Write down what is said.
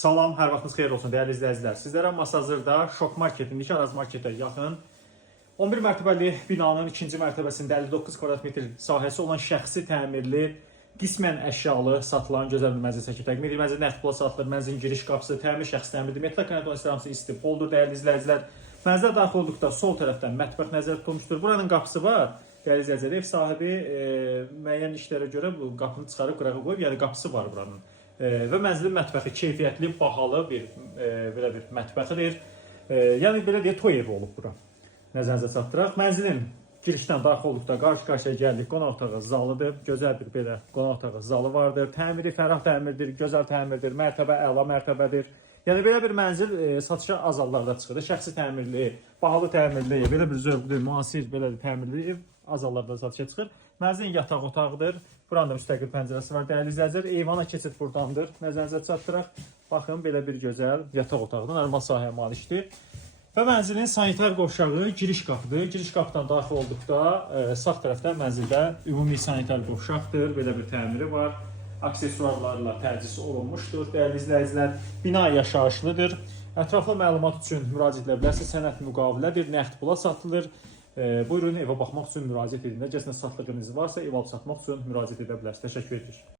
Salam, hər vaxtınız xeyir olsun dəyərli izləyicilər. Sizlərə Masazırda Şok Marketindəki Araz Marketə yaxın 11 mərtəbəli binanın ikinci mərtəbəsində 59 kvadrat metr sahəsi olan şəxsi təmirli, qismən əşyalı satılan gözəl bir mənzil çəkib təqdim edir. Mənzil nəqd pula satılır, mənzilin giriş qapısı təmir şəxsi təmirdir. Metal kanat hamısı isti poldur dəyərli izləyicilər. Mənzilə daxil olduqda sol tərəfdən mətbəx nəzərdə tutulmuşdur. Buranın qapısı var. Dəyərli izləyicilər, ev sahibi müəyyən işlərə görə bu qapını çıxarıb qırağa qoyub, yəni qapısı var buranın. Və mənzilin mətbəxi keyfiyyətli, bahalı bir belə bir mətbəxidir. Yəni belə deyə toy evi olub bura. Nəzərinizə çatdıraq. Mənzilin girişdən daxil olduqda qarşı-qarşıya gəldik. Qonaq otağı zalıdır. Gözəl bir belə qonaq otağı zalı vardır. Təmiri fərah təmirdir, gözəl təmirdir. Mərtəbə əla mərtəbədir. Yəni belə bir mənzil satışa az hallarda çıxır. Şəxsi təmirli, bahalı təmirli, belə bir zövqlü, müasir belə bir təmirli ev az hallarda satışa çıxır. Mənzilin yataq otağıdır. Buranın da müstəqil pəncərəsi var. Dəyərli izləyicilər, eyvana keçid buradandır. Nəzərinizə çatdıraq. Baxın, belə bir gözəl yataq otağıdır. Normal sahəyə malikdir. Və mənzilin sanitar qovşağı giriş qapıdır. Giriş qapıdan daxil olduqda sağ tərəfdən mənzildə ümumi sanitar qovşaqdır. Belə bir təmiri var. Aksesuarlarla tərcis olunmuşdur. Dəyərli izləyicilər, bina yaşayışlıdır. Ətraflı məlumat üçün müraciət edə bilərsiniz. Sənəd müqavilədir, nəqd pula satılır. Buyurun evə baxmaq üçün müraciət edin. Əgər satılığınız varsa ev alıb satmaq üçün müraciət edə bilərsiniz. Təşəkkür edirik.